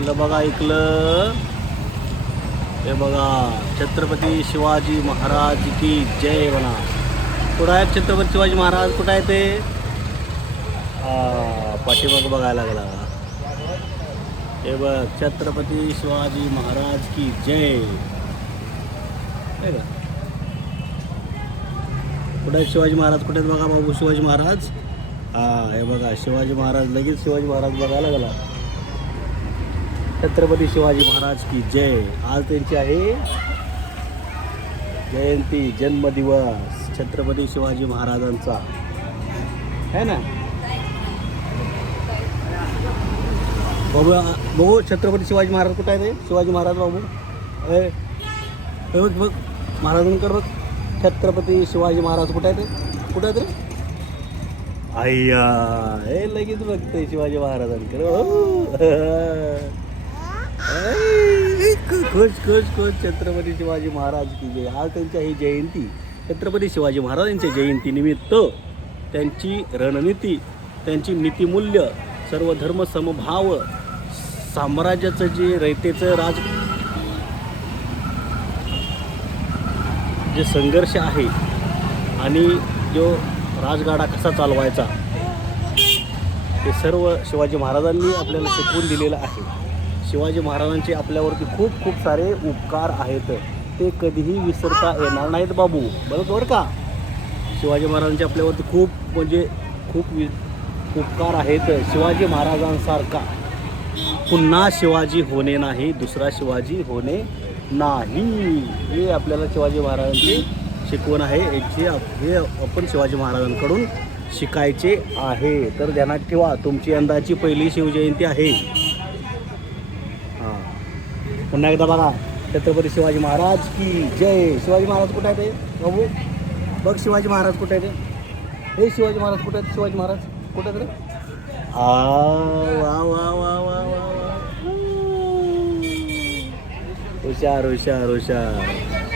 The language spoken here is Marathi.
इकडं बघा, इकडं हे बघा, छत्रपती शिवाजी महाराज की जय म्हणा. कुठं आहेत छत्रपती शिवाजी महाराज? कुठं आहे ते? पाठीमाग बघायला लागला. हे बघ, छत्रपती शिवाजी महाराज की जय. कुठे आहेत शिवाजी महाराज? कुठे आहेत बघा बाबू शिवाजी महाराज? हे बघा शिवाजी महाराज. लगेच शिवाजी महाराज बघायला लागला. छत्रपती शिवाजी महाराज की जय. आज त्यांची आहे जयंती, जन्मदिवस छत्रपती शिवाजी महाराजांचा, है ना बाबू? बघू छत्रपती शिवाजी महाराज कुठे आहे ते? शिवाजी महाराज बाबू, बघ बघ महाराजांकडे बघ. छत्रपती शिवाजी महाराज कुठे आहे ते? कुठे आहे ते? अय्या, हे लगेच बघते शिवाजी महाराजांकडे. खुश खुश खुश. छत्रपती शिवाजी महाराज की जय. आज त्यांच्या ही जयंती, छत्रपती शिवाजी महाराजांच्या जयंतीनिमित्त त्यांची रणनीती, त्यांची नीतिमूल्य, सर्व धर्म समभाव, साम्राज्याचं जे रयतेचं जे संघर्ष आहे आणि जो राजगाडा कसा चालवायचा, ते सर्व शिवाजी महाराजांनी आपल्याला शिकवून दिलेलं आहे. शिवाजी महाराजांचे आपल्यावरती खूप खूप सारे उपकार आहेत, ते कधीही विसरता येणार नाहीत बाबू, बरोबर का? शिवाजी महाराजांचे आपल्यावरती खूप उपकार आहेत. शिवाजी महाराजांसारखा पुन्हा शिवाजी होणे नाही, दुसरा शिवाजी होणे नाही. हे आपल्याला शिवाजी महाराजांची शिकवण आहे. हे आपण शिवाजी महाराजांकडून शिकायचे आहे. तर ध्यानात ठेवा, तुमची यंदाची पहिली शिवजयंती आहे. पुन्हा एकदा बघा, छत्रपती शिवाजी महाराज की जय. शिवाजी महाराज कुठे आहे ते बाबू? बघ शिवाजी महाराज कुठे आहे ते? हे शिवाजी महाराज कुठे आहेत? शिवाजी महाराज कुठे आहेत रे? वा वा वा वा वा. हुशार हुशार हुशार.